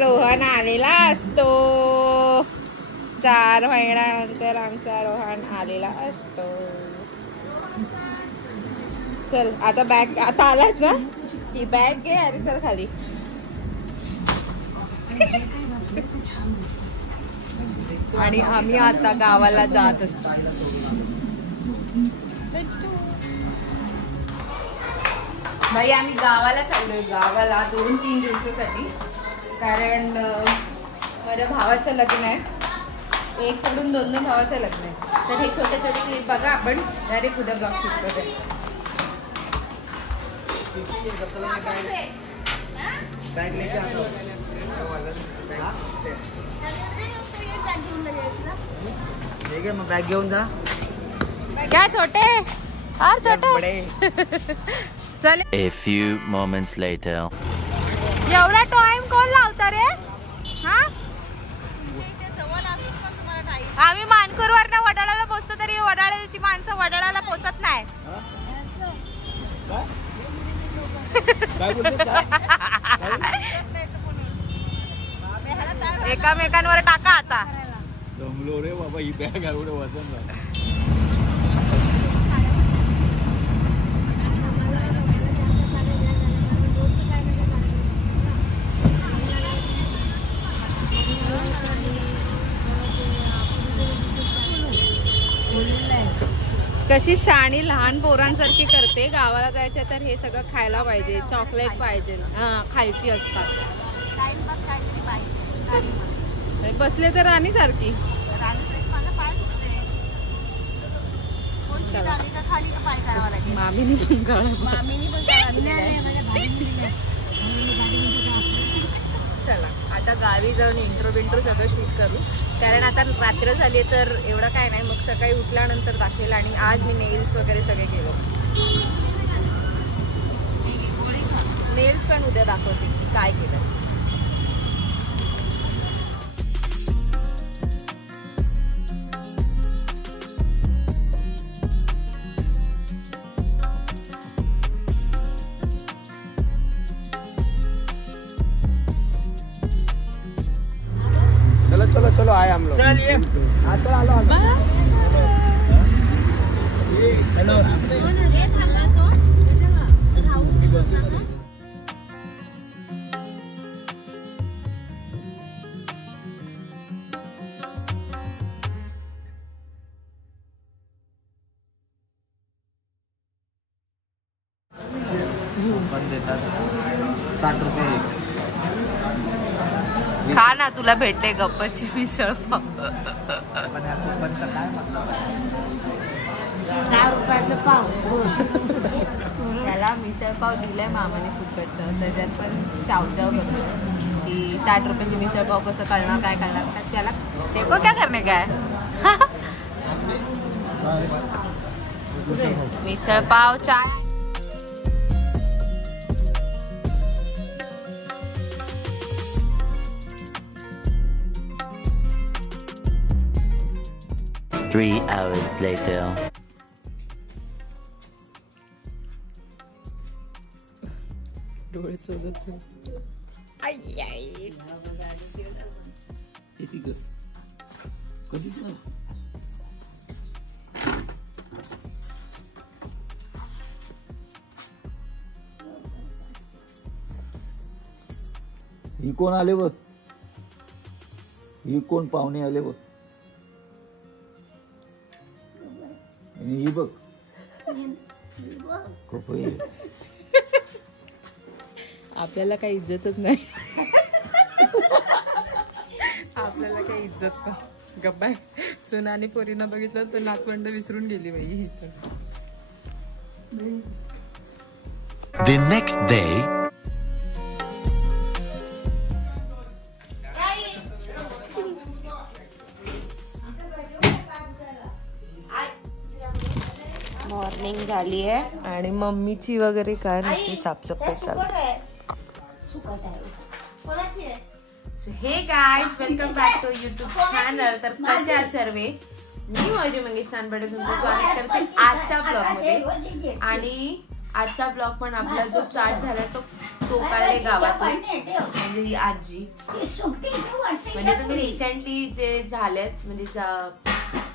रोहन आलेला असतो. 4 महिन्यानंतर आमचा रोहन आलेला असतो. चल आता बॅग, आता आलास ना, ही बॅग घे आणि चल खाली. आणि आम्ही आता गावाला जात असतो. भाई आम्ही गावाला चाललोय, गावाला 2-3 दिवसासाठी. कारण माझ्या भावाचं लग्न आहे. एक सोडून 2 भावाचं लग्न आहे. तर हे छोटे छोटे क्लिप बघा, आपण डायरेक्ट उद्या ब्लॉग शूट करतोय. मग बॅग घेऊन जा. क्या छोटे और छोटे. चल. A few moments later. एवढा टाइम कोण लावता रे? हा, आम्ही मानकूरवरनं वडाळ्याला पोहोचतो तरी वडाळ्याची माणसं वडाळ्याला पोहोचत नाही. एकामेकांवर टाका आता. जमलो रे बाबा, ही बॅग एवढं वजन झालं. कशी शाणी लहान पोरांसारखी करते. गावाला जायचं तर हे सगळं खायला पाहिजे, चॉकलेट पाहिजे, खायची असतात. बसले तर राणी सारखी. मामीनी चला आता गावी जाऊन इंट्रो सगळं शूट करू. कारण आता रात्र झाली तर एवढं काय नाही, मग सकाळी उठल्यानंतर दाखवेल. आणि आज मी नेल्स वगैरे सगळे केलं. नेल्स पण उद्या दाखवते की काय केलं. चलो चलो चलो आए हम लोग. चल ये आता आलो आलो. हेलो. पण देतात 60 रुपये एक. खा ना, तुला भेटते गप्पाची मिसळ पाव. 6 रुपयाचं पाव. त्याला मिसळ पाव दिलाय मामाने फुकटचं. त्याच्यात पण चावचाव करतो की 60 रुपयाची मिसळ पाव कसं करणार, काय करणार. त्याला ते को क्या करणे काय. Misal pav 4. Three hours later. डोळे चोदत. ही कोण आले बघ, ही कोण पाहुणे आले बघ. आणि ही बघ आपल्याला काही इज्जतच नाही. आपल्याला काही इज्जत नाही. गप्पा. सुनाने पोरीनं बघितलं तर नातवंड विसरून गेली बाई ही तर. The next day. मॉर्निंग झाली आहे आणि मम्मीची वगैरे काय नसते साफसफाई चालू. Hey guys, welcome back to YouTube channel. तर कसे आहात सर्व? मी मयुरी मंगेश नानबडे तुमचं स्वागत करते आजच्या ब्लॉग मध्ये. आणि आजचा ब्लॉग पण आपला जो स्टार्ट झाला तो टोकार्डे गावातून, म्हणजे ही आजी म्हणजे तुम्ही रिसेंटली जे झालेत म्हणजे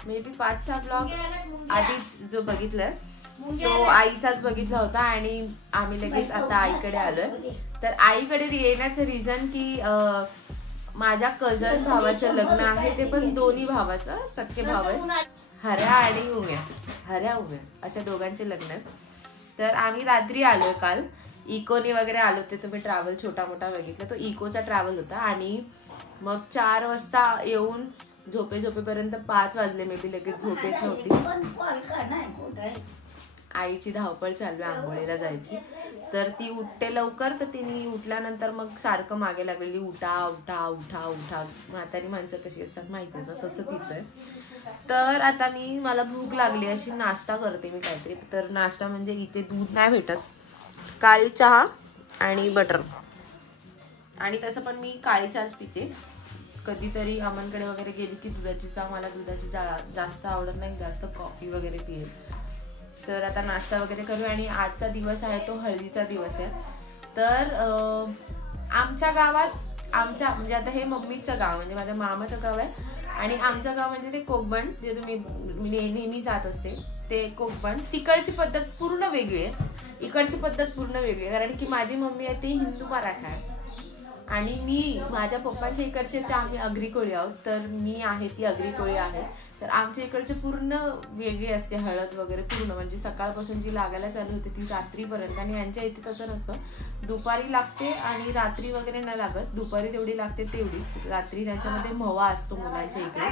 मे बी 5-6 ब्लॉग आधीच जो बघितलाय तो आईचाच बघितला होता आणि आम्ही लगेच आता आईकडे आलोय. तर आईकडे येण्याचं रिझन की माझ्या कझन भावाचं लग्न आहे, ते पण दोन्ही भावाचं, सख्खे भाव आहे, हऱ्या आणि उम्या अशा दोघांचे लग्न आहेत. तर आम्ही रात्री आलोय काल, इकोने वगैरे आलो होते. तुम्ही ट्रॅव्हल छोटा मोठा बघितला, तो इकोचा ट्रॅव्हल होता. आणि मग 4 वाजता येऊन झोपेपर्यंत 5 वाजले मे बी, लगेच झोप येत नव्हती. आईची धावपळ चालू आहे आंघोळीला जायची, तर ती उठते लवकर. तर तिने उठल्यानंतर मग सारखं मागे लागलेली, उठा उठा उठा उठा. म्हातारी माणसं कशी असतात माहिती आहे, तसं तिचं आहे. तर आता मला भूक लागली, अशी नाश्ता करते मी काहीतरी. तर नाश्ता म्हणजे इथे दूध नाही भेटत, काळी चहा आणि बटर. आणि तसं पण मी काळी चहाच पिते. कधीतरी अमनकडे वगैरे गेली की दुधाची चहा, मला दुधाची जास्त आवडत नाही, जास्त कॉफी वगैरे पिईल. तर आता नाश्ता वगैरे करू. आणि आजचा दिवस आहे तो हळदीचा दिवस आहे. तर आमच्या गावात म्हणजे आता हे मम्मीचं गाव म्हणजे माझ्या मामाचं गाव आहे, आणि आमचं गाव म्हणजे ते कोकबंड, जे तुम्ही नेहमी जात असते ते कोकबंड. तिकडची पद्धत पूर्ण वेगळी आहे, इकडची पद्धत पूर्ण वेगळी आहे. कारण की माझी मम्मी आहे ती हिंदू मराठा आहे आणि मी माझ्या पप्पांच्या इकडचे ते आम्ही अग्री कोळी आहोत. तर मी आहे ती अग्री कोळी आहे. तर आमच्या इकडचे पूर्ण वेगळी असते हळद वगैरे पूर्ण, म्हणजे सकाळपासून जी लागायला चालू होते ती रात्रीपर्यंत. आणि यांच्या इथे तसं नसतं, दुपारी लागते आणि रात्री वगैरे नाही लागत, दुपारी तेवढी लागते तेवढीच. रात्री त्याच्यामध्ये म्हवा असतो मुलांच्या इकडे,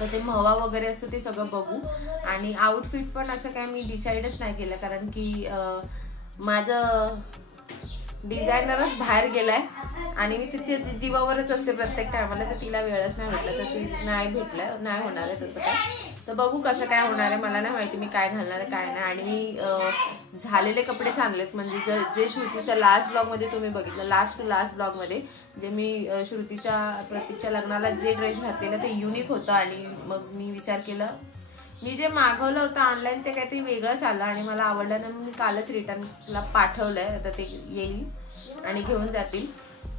तर ते म्हवा वगैरे असतो ते सगळं बघू. आणि आउटफिट पण असं काय मी डिसाईडच नाही केलं, कारण की माझं डिझायनरच बाहेर गेलाय आणि मी तिथे जीवावरच असते प्रत्येक टायमाला. तर तिला वेळच नाही भेटला, तर ती नाही होणार आहे तसं काय. तर बघू कसं काय होणार आहे, मला नाही माहिती मी काय घालणार आहे काय नाही. आणि मी झालेले कपडेच आणलेत, म्हणजे जे श्रुतीच्या लास्ट ब्लॉगमध्ये तुम्ही बघितलं, लास्ट टू लास्ट ब्लॉगमध्ये जे मी श्रुतीच्या प्रतीकच्या लग्नाला जे ड्रेस घातलेलं ते युनिक होतं. आणि मग मी विचार केला, मी जे मागवलं होतं ऑनलाईन ते काहीतरी वेगळंच आलं आणि मला आवडलं नाही, मी कालच रिटर्नला पाठवलंय. आता ते येईल आणि घेऊन जातील.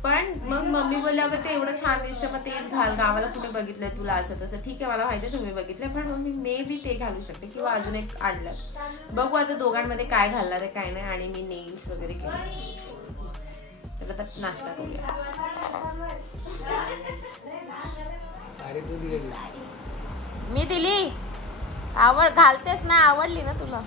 पण मग मम्मी बोलले, अगं ते एवढं छान दिसतं, मग तेच घाल, गावाला कुठे बघितलंय तुला असं तसं. ठीक आहे, मला माहिती आहे तुम्ही बघितलंय, पण मग मी मे बी ते घालू शकते किंवा अजून एक आणलं. बघू आता दोघांमध्ये काय घालणार आहे काय नाही. आणि मी नेल्स वगैरे केले. तर आता नाश्ता करूया. मी दिली घालतेस ना, आवडली ना तुला.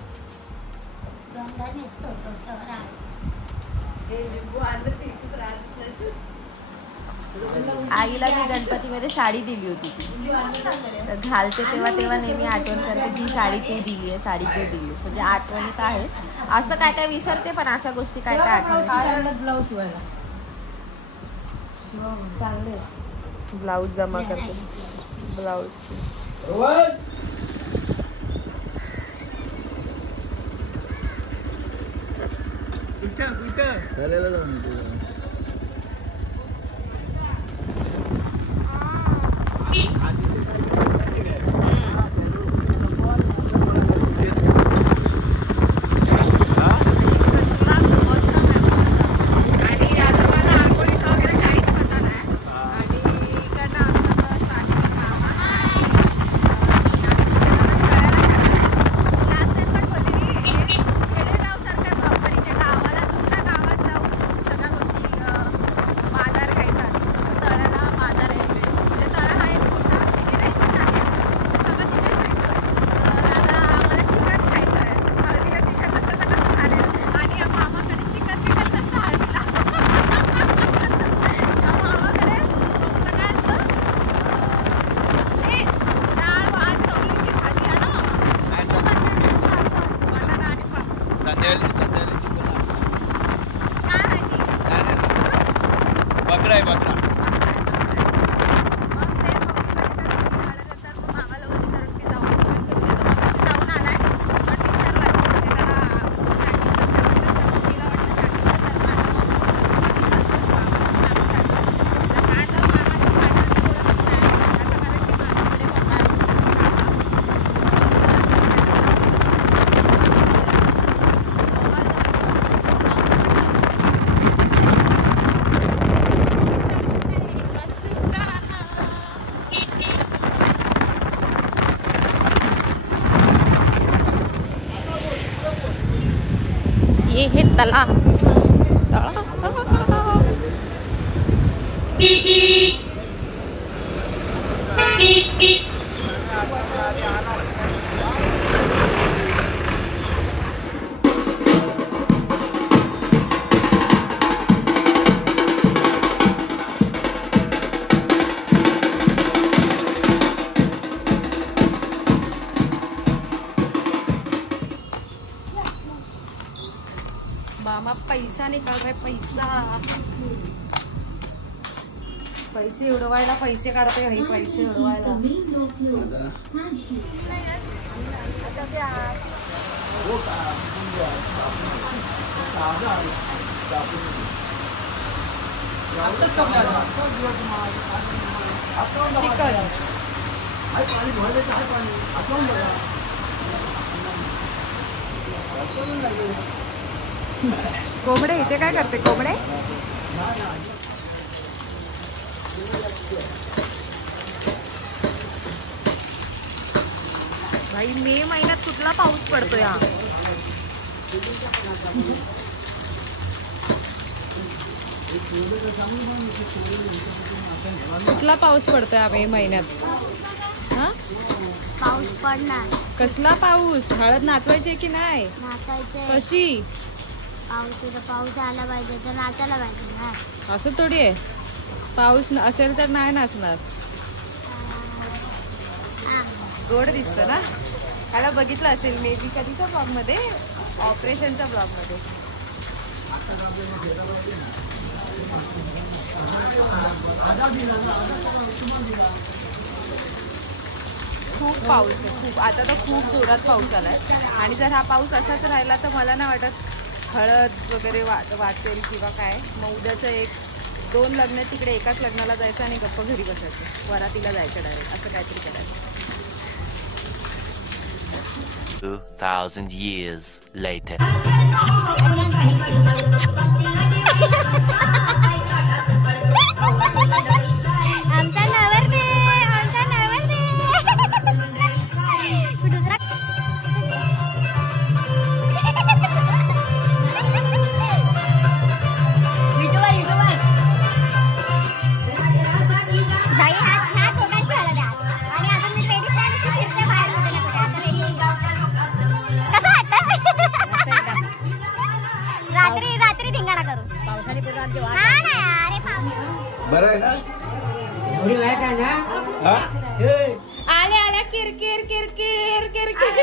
आईला मी गणपतीमध्ये साडी दिली होती ती, तर घालते तेव्हा नेहमी आठवण करते जी साडी तू दिली आहे, साडी तू दिली आहेस. म्हणजे आठवणीत आहे. असं काय काय विसरते, पण अशा गोष्टी काय काय आठवण. ब्लाऊज शिवायला ब्लाऊज जमा करते, ब्लाऊज ये हे तला मामा पैसा निकाल रहे पैसे उडवायला पैसे काढतोय भाई पैसे उडवायला चिकन कोंबडे इथे काय करते कोंबडे भाई मे महिन्यात कुठला पाऊस पडतोय हा कुठला पाऊस पडतोय मे महिन्यात हा पाऊस पडणार कसला पाऊस हळद नाचवायची की नाही नाचायचे कशी पाऊस आला पाहिजे तर नाचायला पाहिजे ना असं थोडी आहे पाऊस असेल तर नाही नाचणार गोड दिसतं ना त्याला बघितलं असेल मे बी कधीच्या ब्लॉग मध्ये ऑपरेशनच्या ब्लॉग मध्ये खूप पाऊस आहे खूप आता तर खूप जोरात पाऊस आलाय आणि जर हा पाऊस असाच राहिला तर मला नाही वाटत हळद वगैरे वाचेल किंवा काय मग उद्याचं 1-2 लग्न तिकडे एकाच लग्नाला जायचं आणि गप्प घरी बसायचं वरातीला जायचं डायरेक्ट असं काहीतरी करायचं 2000 years later. आल्या किरकिर किरकिर किरकिर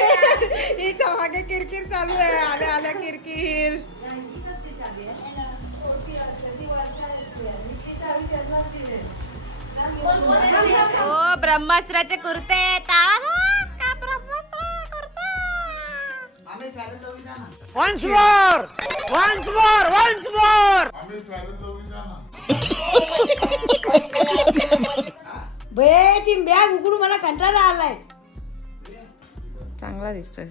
हिच्या मागे किरकिर चालू आहे आल्या किरकिर ओ ब्रह्मास्त्राचे कुर्ते Once more! बे ती बॅग उघडून मला कंटाळा आलाय चांगला दिसतोय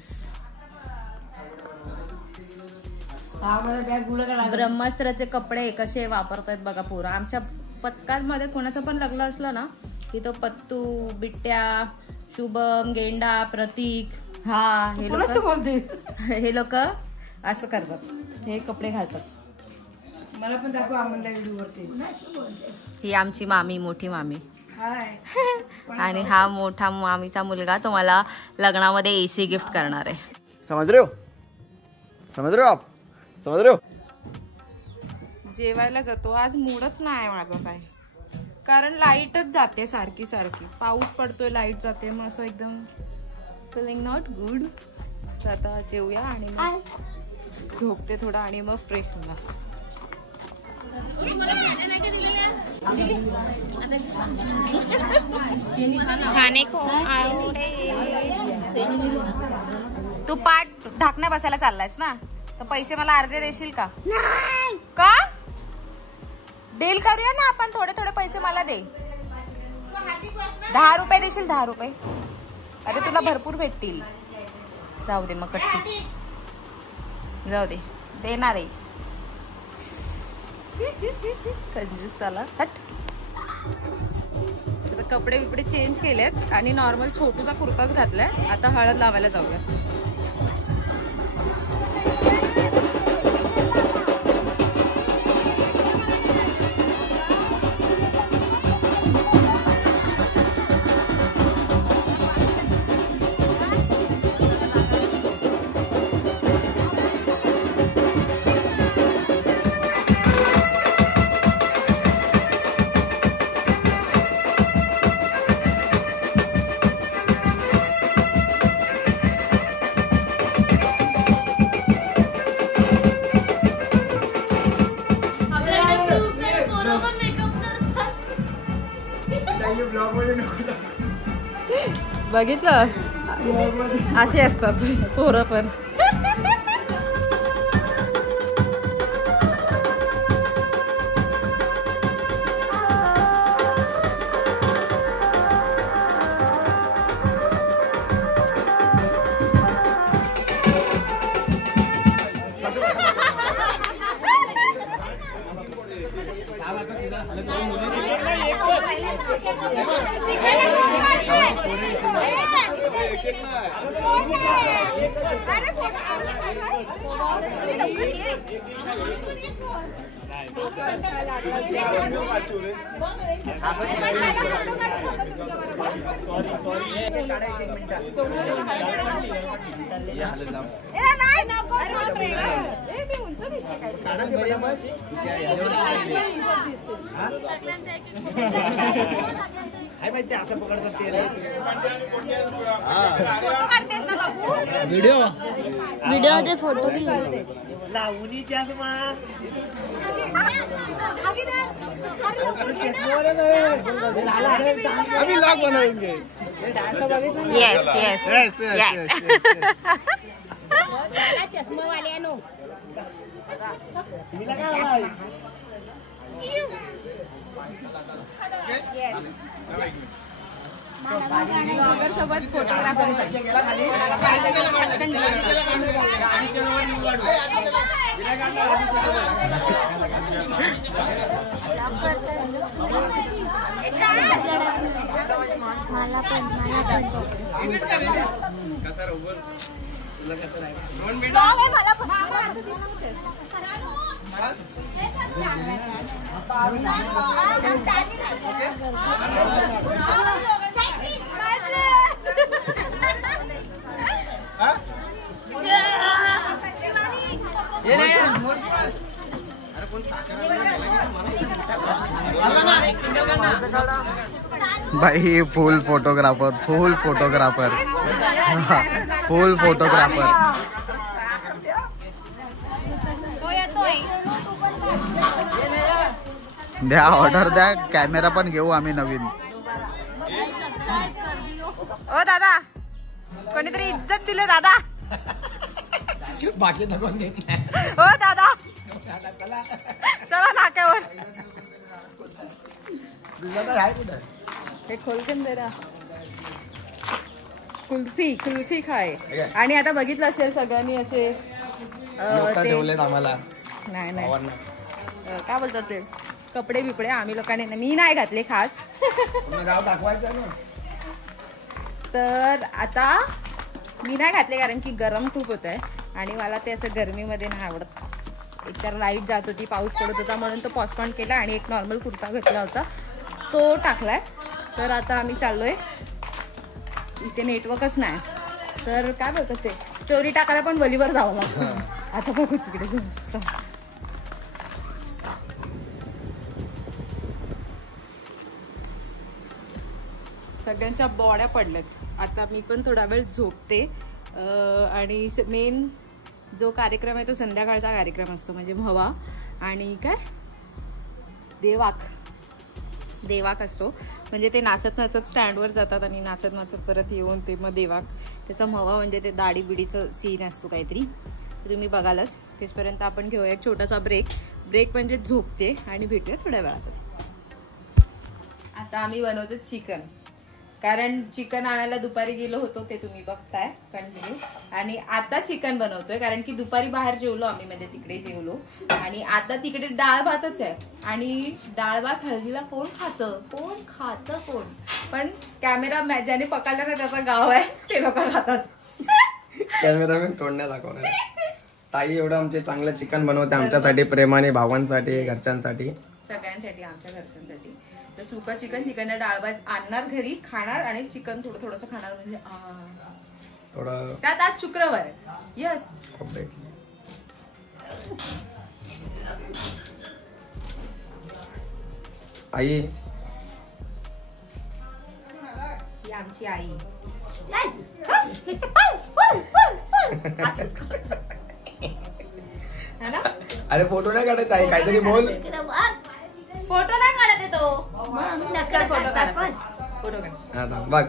ब्रह्मास्त्राचे कपडे कसे वापरतायत बघा पोरं आमच्या पथकांमध्ये कोणाचं पण लग्न असलं ना की तो पत्तू बिट्ट्या शुभम गेंडा प्रतीक हा हे लोक असं करतात हे कपडे घालतात मला पण दाखव आम्हाला व्हिडिओवरती ही आमची मामी मोठी मामी हाय आणि हा मोठा मामीचा मुलगा तुम्हाला लग्नामध्ये AC गिफ्ट करणार आहे समझ रहे हो आप समझ रहे हो जेवायला जातो आज मूडच नाही माझा काय कारण लाईटच जाते सारखी पाऊस पडतोय लाईट जाते मग असं एकदम फिलिंग नॉट गुड तर आता जेवूया आणि मग झोपते थोडा आणि मग फ्रेश होणार खाने को तू पाठ ढाकण्या बसायला चाललायस ना तर पैसे मला अर्धे देशील का का डील करूया ना आपण थोडे पैसे मला दे 10 रुपये देशील 10 रुपये अरे तुला भरपूर भेटतील जाऊ दे मग कट्टी जाऊ दे देणार आहे कंजूस साला हट कपडे बिपडे चेंज केलेत आणि नॉर्मल छोटूचा कुर्ताच घातलाय आता हळद लावायला जाऊया बघितलं असे असतात पोरं पण. व्हिडिओ दे फोटो भी अभी लाख बनाएंगे. Yes yes Yes, yes, yes, yes. चष्मा वाल्यानो ब्लॉगर सोबत फोटोग्राफर मला पण भाई फुल फोटोग्राफर फुल फोटोग्राफर फुल फोटोग्राफर. द्या ऑर्डर द्या, कॅमेरा पण घेऊ आम्ही नवीन. ओ दादा कोणीतरी इज्जत दिले दादा. बाकी दाखवून देत नाही. ओ दादा चला नाक्यावर. हे खोलकेन दे ना. कुल्फी खाय. आणि आता बघितलं असेल सगळ्यांनी असे ठेवलेत आम्हाला. नाही काय बोलतात ते कपडे बिपडे आम्ही लोकांनी मी नाही घातले खास. दाखवायचं ना. तर आता मी नाही घातले कारण की गरम खूप होत आहे आणि मला ते असं गरमीमध्ये नाही आवडत. एकतर लाईट जात होती, पाऊस पडत होता म्हणून तो पोस्टपोन केला आणि एक नॉर्मल कुर्ता घेतला होता तो टाकलाय. तर आता आम्ही चाललोय. इथे नेटवर्कच नाही तर काय बोलतात ते स्टोरी टाकायला पण वलीवर जावं लागतं. आता बघू तिकडे चल. सगळ्यांच्या बॉड्या पडल्यात. आता मी पण थोडा वेळ झोपते. आणि मेन जो कार्यक्रम आहे तो संध्याकाळचा कार्यक्रम असतो म्हणजे भवा आणि काय देवाक असतो. म्हणजे ते नाचत नाचत स्टँडवर जातात आणि नाचत नाचत परत येऊन ते मग देवाक त्याचा मवा म्हणजे ते दाढी बिडीचं सीन असतो काहीतरी. तुम्ही बघालच. तेचपर्यंत आपण घेऊया एक छोटासा ब्रेक म्हणजे झोपते आणि भेटूया थोड्या वेळातच. आता आम्ही बनवतो चिकन. कारण चिकन आणायला दुपारी गेलो होतो ते तुम्ही बघताय कंटिन्यू. आणि आता चिकन बनवतोय कारण की दुपारी बाहेर जेवलो आम्ही म्हणजे तिकडे जेवलो आणि आता तिकडे डाळ भातच आहे. आणि डाळ भात हळदीला कोण खातं पण कॅमेरा ज्याने पकडला ना त्याचा गाव आहे ते लोक खातात. कॅमेरामॅन तोंडण्यात दाखवणार. ताई एवढं आमचे चांगलं चिकन बनवते आमच्यासाठी प्रेमाने, भावांसाठी, घरच्यांसाठी, सगळ्यांसाठी, आमच्या घरच्यांसाठी. तर सुका चिकन तिकडनं डाळ भात आणणार घरी खाणार आणि चिकन थोडंसं खाणार म्हणजे थोडं त्यात आज शुक्रवार. यस आई आमची आई. अरे फोटो नाही काढत आई, काहीतरी बोल. फोटो नाही काढत येतो. फोटो काढ. फोटो काढ. आता बघ